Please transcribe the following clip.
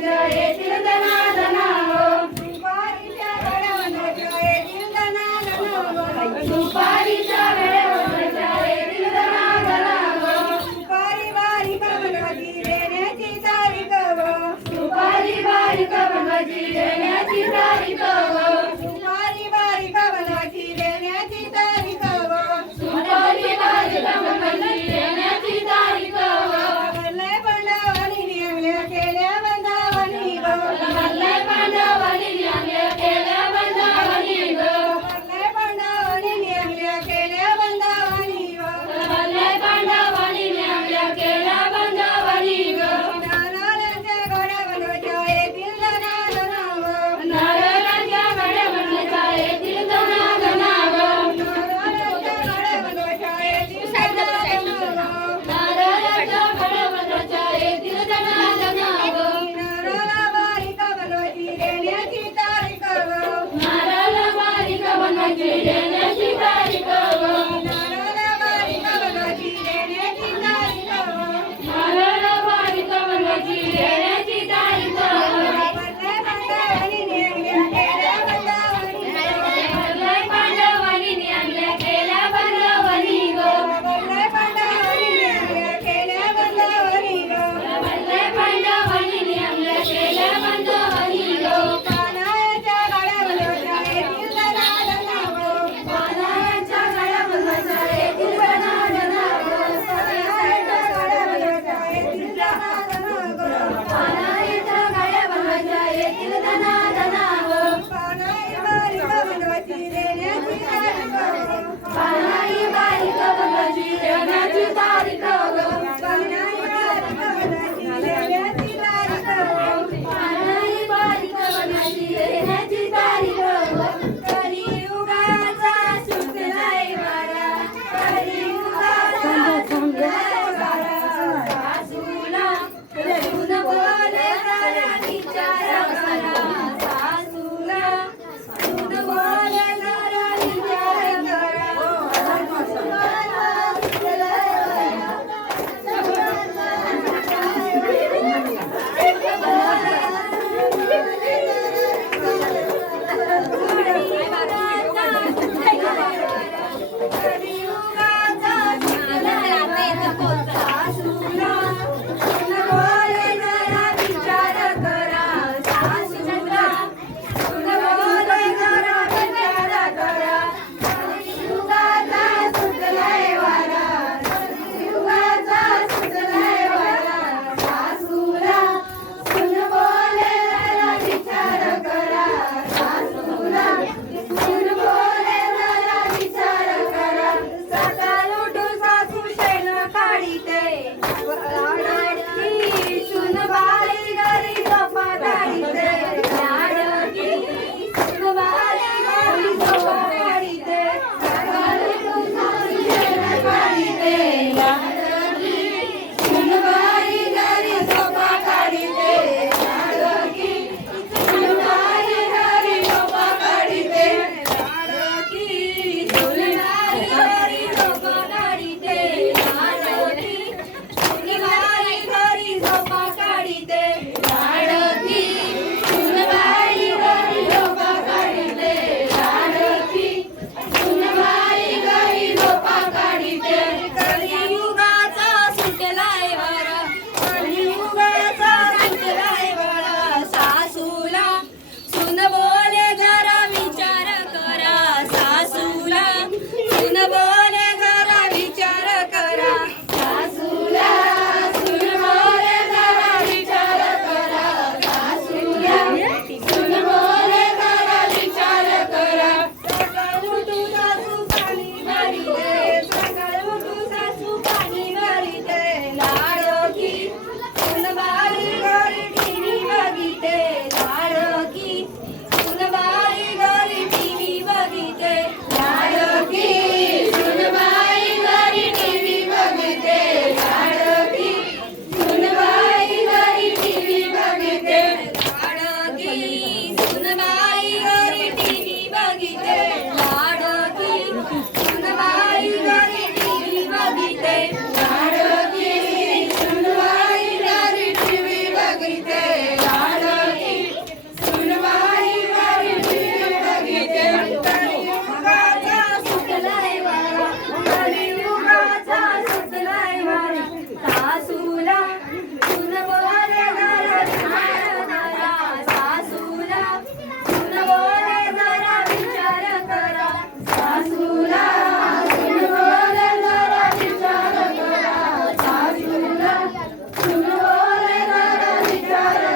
Jai Daddy.